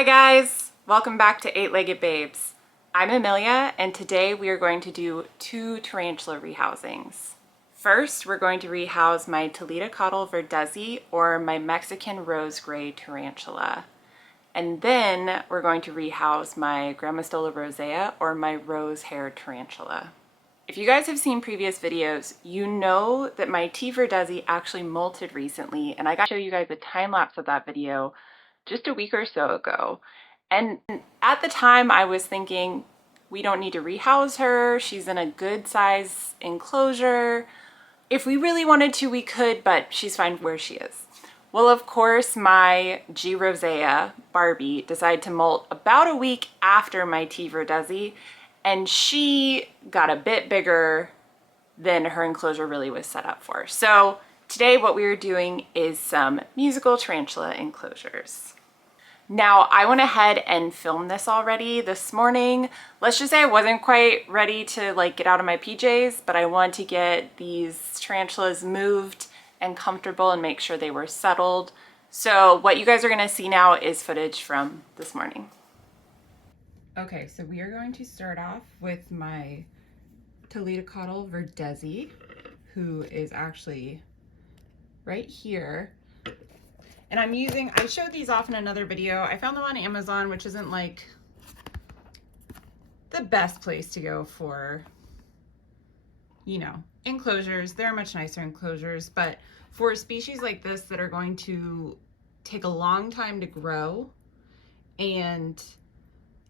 Hi guys, welcome back to Eight-Legged Babes. I'm Amelia and today we are going to do 2 tarantula rehousings. First, we're going to rehouse my Toita Verdesi or my Mexican rose gray tarantula. And then we're going to rehouse my Grammostola rosea or my rose hair tarantula. If you guys have seen previous videos, you know that my T. Verdezi actually molted recently, and I got to show you guys a time lapse of that video just a week or so ago. And at the time I was thinking, we don't need to rehouse her. She's in a good size enclosure. If we really wanted to, we could, but she's fine where she is. Well, of course, my G. rosea, Barbie, decided to molt about a week after my T. Verdezi, and she got a bit bigger than her enclosure really was set up for. So today what we're doing is some musical tarantula enclosures. Now, I went ahead and filmed this already this morning. Let's just say I wasn't quite ready to get out of my PJs, but I wanted to get these tarantulas moved and comfortable and make sure they were settled. So what you guys are gonna see now is footage from this morning. Okay, so we are going to start off with my Toita Verdesi, who is actually right here. And I showed these off in another video. I found them on Amazon, which isn't like the best place to go for, enclosures. They're much nicer enclosures, but for species like this that are going to take a long time to grow and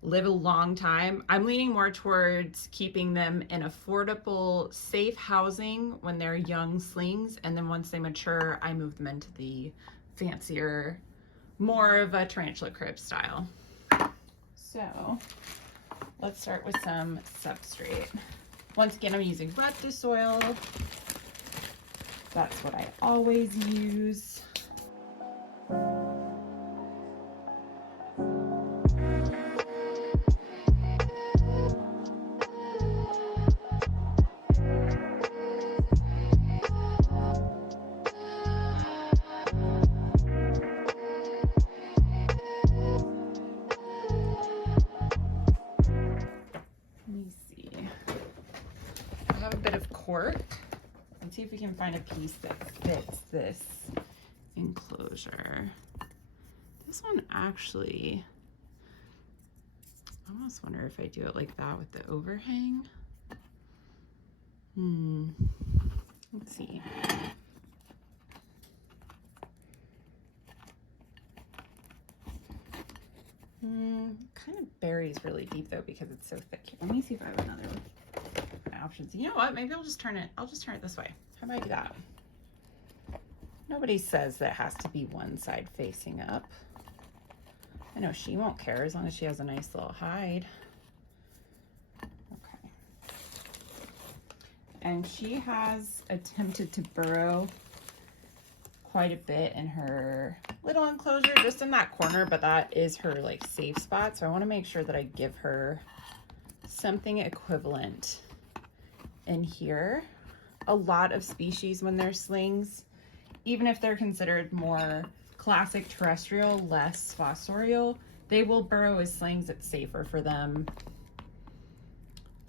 live a long time, I'm leaning more towards keeping them in affordable, safe housing when they're young slings, and then once they mature, I move them into the fancier, more of a tarantula crib style. So let's start with some substrate. Once again, I'm using verdezi soil. That's what I always use. Cork. Let's see if we can find a piece that fits this enclosure. This one actually, I almost wonder if I do it like that with the overhang. Let's see. Kind of buries really deep though because it's so thick. Let me see if I have another options. You know what? Maybe I'll just turn it this way. How about I do that? Nobody says that it has to be one side facing up. I know she won't care as long as she has a nice little hide. Okay. And she has attempted to burrow quite a bit in her little enclosure, just in that corner, but that is her safe spot. So I want to make sure that I give her something equivalent in here. A lot of species, when they're slings, even if they're considered more classic terrestrial, less fossorial, they will burrow as slings. It's safer for them,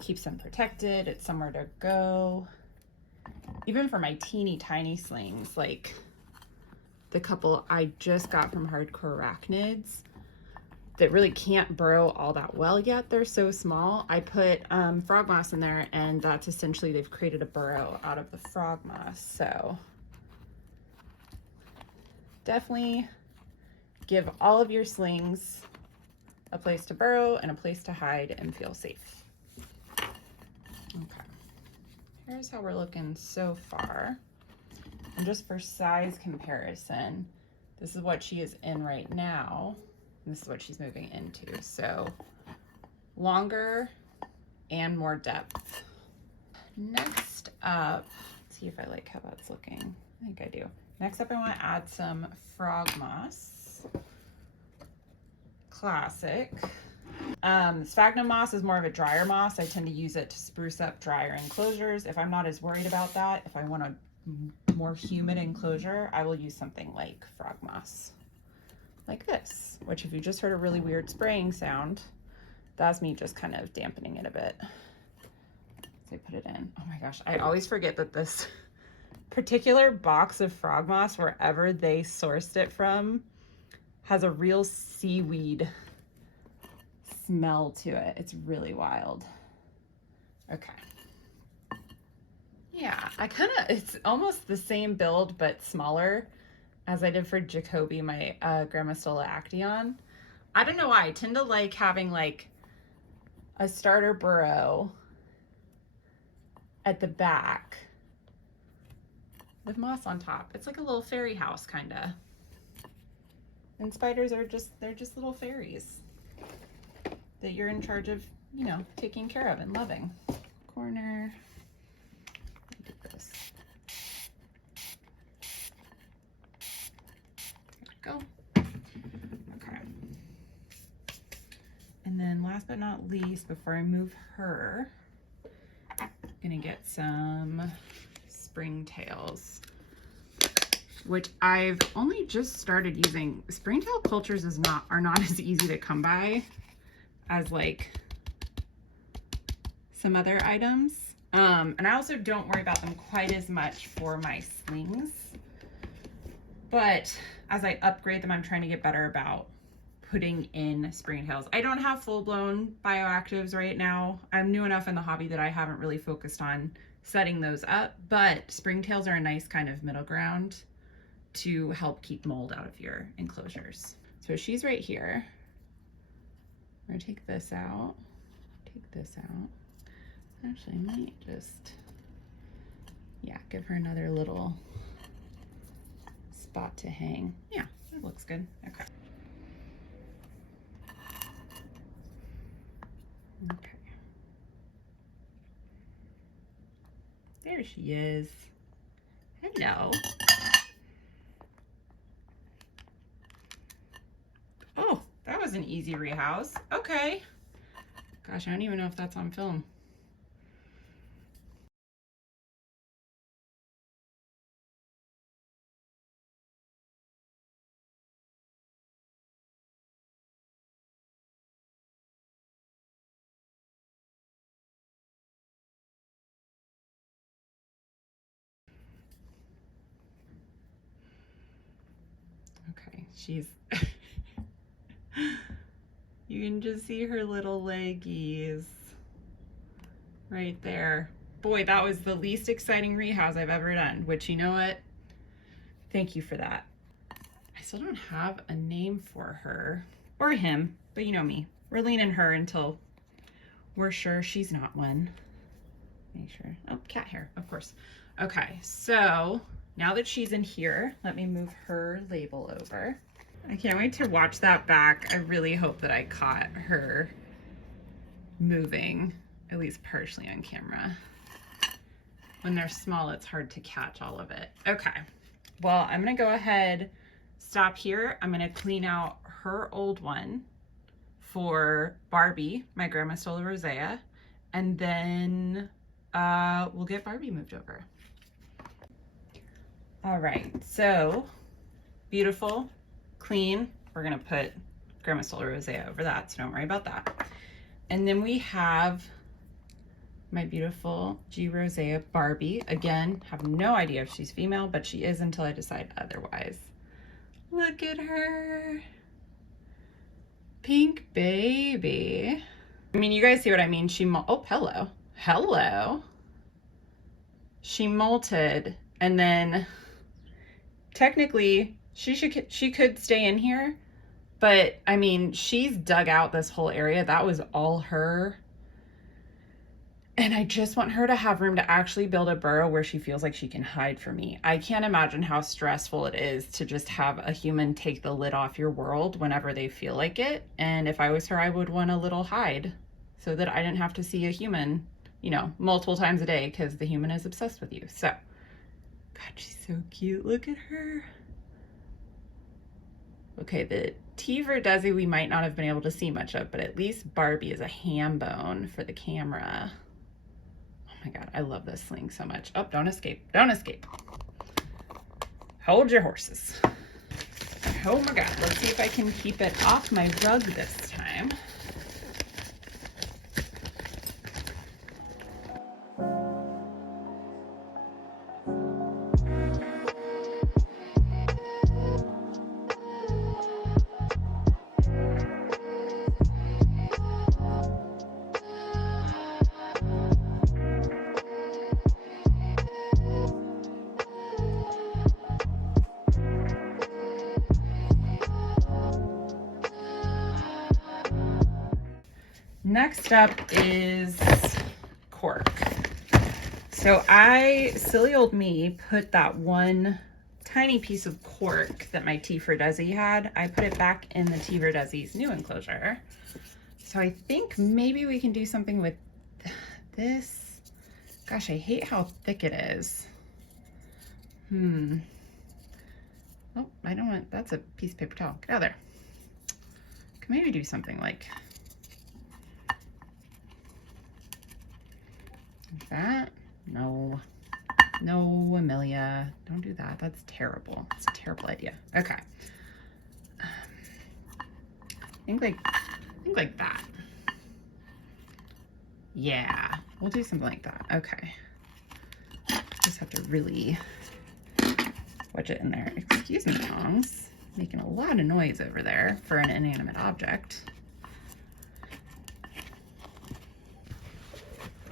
keeps them protected, it's somewhere to go. Even for my teeny tiny slings, like the couple I just got from Hardcore Arachnids that really can't burrow all that well yet, they're so small, I put frog moss in there, and that's essentially, they've created a burrow out of the frog moss. So definitely give all of your slings a place to burrow and a place to hide and feel safe. Okay, here's how we're looking so far. And just for size comparison, this is what she is in right now. This is what she's moving into. So longer and more depth. Next up, let's see if I like how that's looking. I think I do. Next up, I want to add some frog moss. Classic. Sphagnum moss is more of a drier moss. I tend to use it to spruce up drier enclosures. If I'm not as worried about that, if I want a more humid enclosure, I will use something like frog moss. like this, which if you just heard a really weird spraying sound, that's me just kind of dampening it a bit. So I put it in. Oh my gosh, I always forget that this particular box of frog moss, wherever they sourced it from, has a real seaweed smell to it. It's really wild. Okay. Yeah, it's almost the same build, but smaller as I did for Jacoby, my Grammostola actaeon. I don't know why. I tend to like having like a starter burrow at the back with moss on top. It's like a little fairy house kind of. And spiders are they're just little fairies that you're in charge of, you know, taking care of and loving. Corner. Do this. There we go. Okay. And then last but not least, before I move her, I'm gonna get some springtails, which I've only just started using. Springtail cultures are not as easy to come by as like some other items. And I also don't worry about them quite as much for my slings. But as I upgrade them, I'm trying to get better about putting in springtails. I don't have full-blown bioactives right now. I'm new enough in the hobby that I haven't really focused on setting those up, but springtails are a nice kind of middle ground to help keep mold out of your enclosures. So she's right here. We're gonna take this out, take this out. Actually, I might just, yeah, give her another little spot to hang. Yeah, that looks good. Okay. Okay. There she is. Hello. Oh, that was an easy rehouse. Okay. Gosh, I don't even know if that's on film. Okay, she's, you can just see her little leggies right there. Boy, that was the least exciting rehouse I've ever done, which, you know what? Thank you for that. I still don't have a name for her or him, but you know me. We're leaning her until we're sure she's not one. Make sure. Oh, cat hair, of course. Okay, so now that she's in here, let me move her label over. I can't wait to watch that back. I really hope that I caught her moving, at least partially on camera. When they're small, it's hard to catch all of it. Okay, well, I'm gonna go ahead, stop here. I'm gonna clean out her old one for Barbie, my Grammostola rosea, and then we'll get Barbie moved over. All right, so beautiful, clean. We're gonna put Grammostola rosea over that, so don't worry about that. And then we have my beautiful G rosea Barbie. Again, have no idea if she's female, but she is until I decide otherwise. Look at her. Pink baby. I mean, you guys see what I mean? Oh, hello. Hello. She molted, and then technically she could stay in here, but I mean, she's dug out this whole area. That was all her. And I just want her to have room to actually build a burrow where she feels like she can hide from me. I can't imagine how stressful it is to just have a human take the lid off your world whenever they feel like it. And if I was her, I would want a little hide so that I didn't have to see a human, you know, multiple times a day, because the human is obsessed with you. So, God, she's so cute. Look at her. Okay, the Toita Verdesi we might not have been able to see much of, but at least Barbie is a ham bone for the camera. Oh my God, I love this sling so much. Oh, don't escape, don't escape. Hold your horses. Okay. Oh my God, let's see if I can keep it off my rug this time. Next up is Cork. So I, silly old me, put that one tiny piece of cork that my Toita Verdesi had, I put it back in the Toita Verdesi's new enclosure. So I think maybe we can do something with this. Gosh, I hate how thick it is. Oh, I don't want, that's a piece of paper towel. Get out of there. Can maybe do something like that. No, Amelia, don't do that. That's terrible. It's a terrible idea. Okay. I think like that. Yeah, we'll do something like that. Okay. Just have to really wedge it in there. Excuse me, tongs. Making a lot of noise over there for an inanimate object.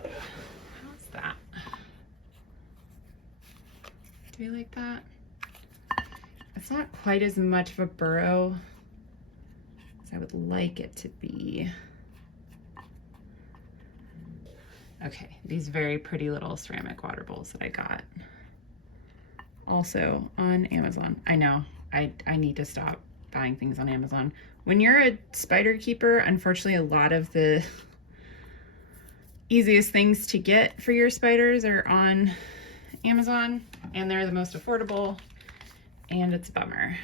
How's that? Do you like that? It's not quite as much of a burrow as I would like it to be. Okay, these very pretty little ceramic water bowls that I got. Also on Amazon. I know, I need to stop buying things on Amazon. When you're a spider keeper, unfortunately, a lot of the easiest things to get for your spiders are on Amazon, and they're the most affordable, and it's a bummer.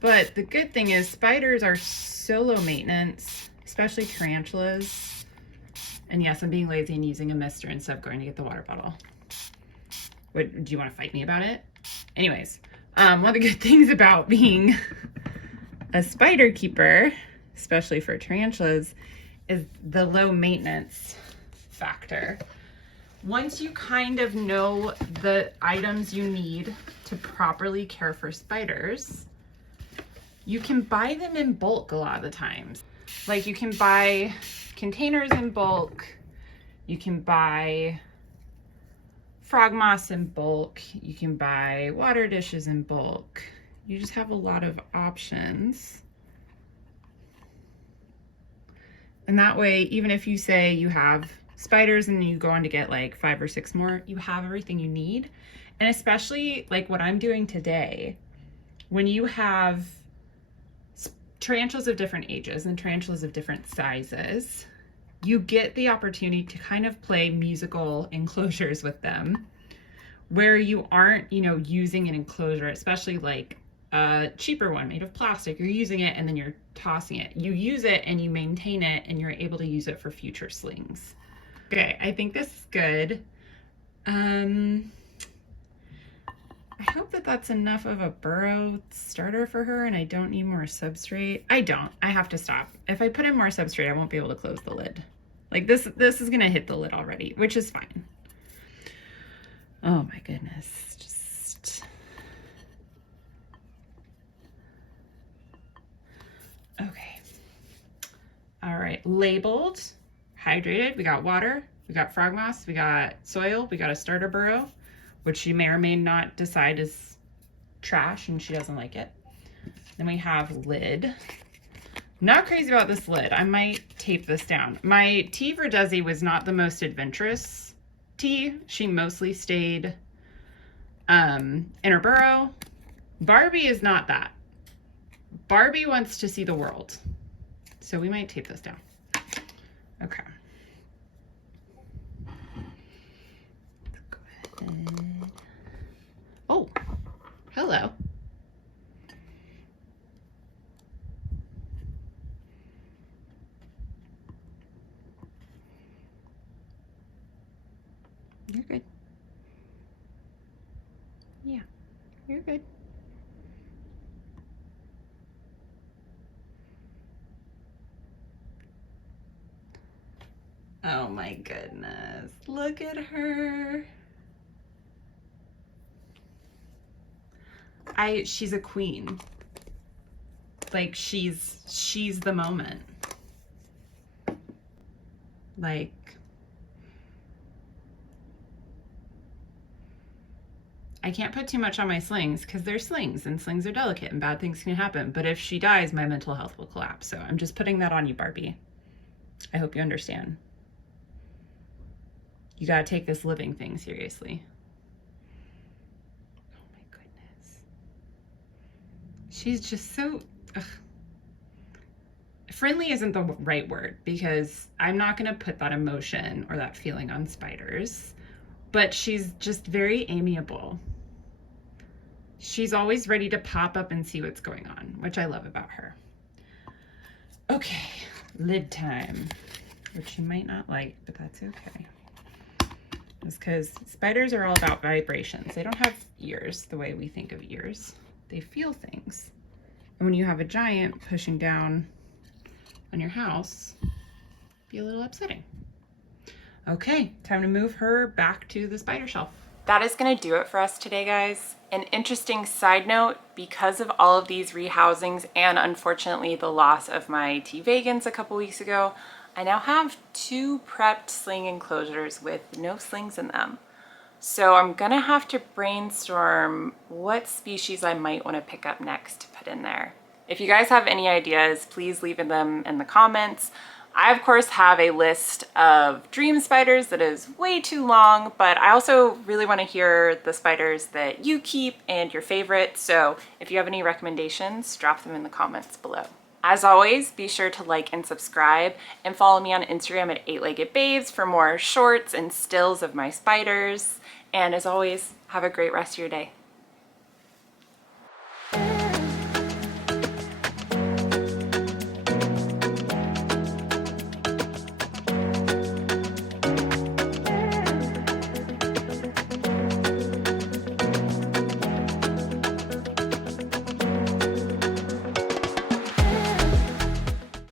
But the good thing is spiders are so low maintenance, especially tarantulas. And yes, I'm being lazy and using a mister instead of going to get the water bottle. What, do you want to fight me about it? Anyways, one of the good things about being a spider keeper, especially for tarantulas, is the low maintenance factor. Once you kind of know the items you need to properly care for spiders, you can buy them in bulk a lot of the times. Like you can buy containers in bulk, you can buy frog moss in bulk, you can buy water dishes in bulk. You just have a lot of options. And that way, even if you say you have spiders and you go on to get like 5 or 6 more, you have everything you need. And especially like what I'm doing today, when you have tarantulas of different ages and tarantulas of different sizes, you get the opportunity to kind of play musical enclosures with them where you aren't, using an enclosure, especially like a cheaper one made of plastic. You're using it and then you're tossing it. You use it and you maintain it and you're able to use it for future slings. Okay, I think this is good. I hope that that's enough of a burrow starter for her and I don't need more substrate. I don't. I have to stop. If I put in more substrate, I won't be able to close the lid. Like this is gonna hit the lid already, which is fine. Oh my goodness. Just okay. All right, labeled, hydrated. We got water, we got frog moss, we got soil, we got a starter burrow, which she may or may not decide is trash and she doesn't like it. Then we have lid. Not crazy about this lid. I might tape this down. My Toita Verdesi was not the most adventurous tea. She mostly stayed in her burrow. Barbie is not that. Barbie wants to see the world. So we might tape this down. Okay. Let's go ahead. Oh, hello. You're good. Yeah, you're good. Oh my goodness. Look at her. She's a queen. Like she's the moment. Like, I can't put too much on my slings because they're slings and slings are delicate and bad things can happen. But if she dies, my mental health will collapse. So I'm just putting that on you, Barbie. I hope you understand. You gotta take this living thing seriously. Oh my goodness. She's just so, ugh. Friendly isn't the right word because I'm not gonna put that emotion or that feeling on spiders, but she's just very amiable. She's always ready to pop up and see what's going on, which I love about her. Okay, lid time, which you might not like, but that's okay. It's because spiders are all about vibrations. They don't have ears the way we think of ears. They feel things. And when you have a giant pushing down on your house, it'd be a little upsetting. Okay, time to move her back to the spider shelf. That is gonna do it for us today, guys. An interesting side note, because of all of these rehousings and unfortunately the loss of my T. vagans a couple weeks ago, I now have 2 prepped sling enclosures with no slings in them. So I'm gonna have to brainstorm what species I might wanna pick up next to put in there. If you guys have any ideas, please leave them in the comments. I, of course, have a list of dream spiders that is way too long, but I also really want to hear the spiders that you keep and your favorites. So if you have any recommendations, drop them in the comments below. As always, be sure to like and subscribe and follow me on Instagram at 8-Legged Babes for more shorts and stills of my spiders. And as always, have a great rest of your day.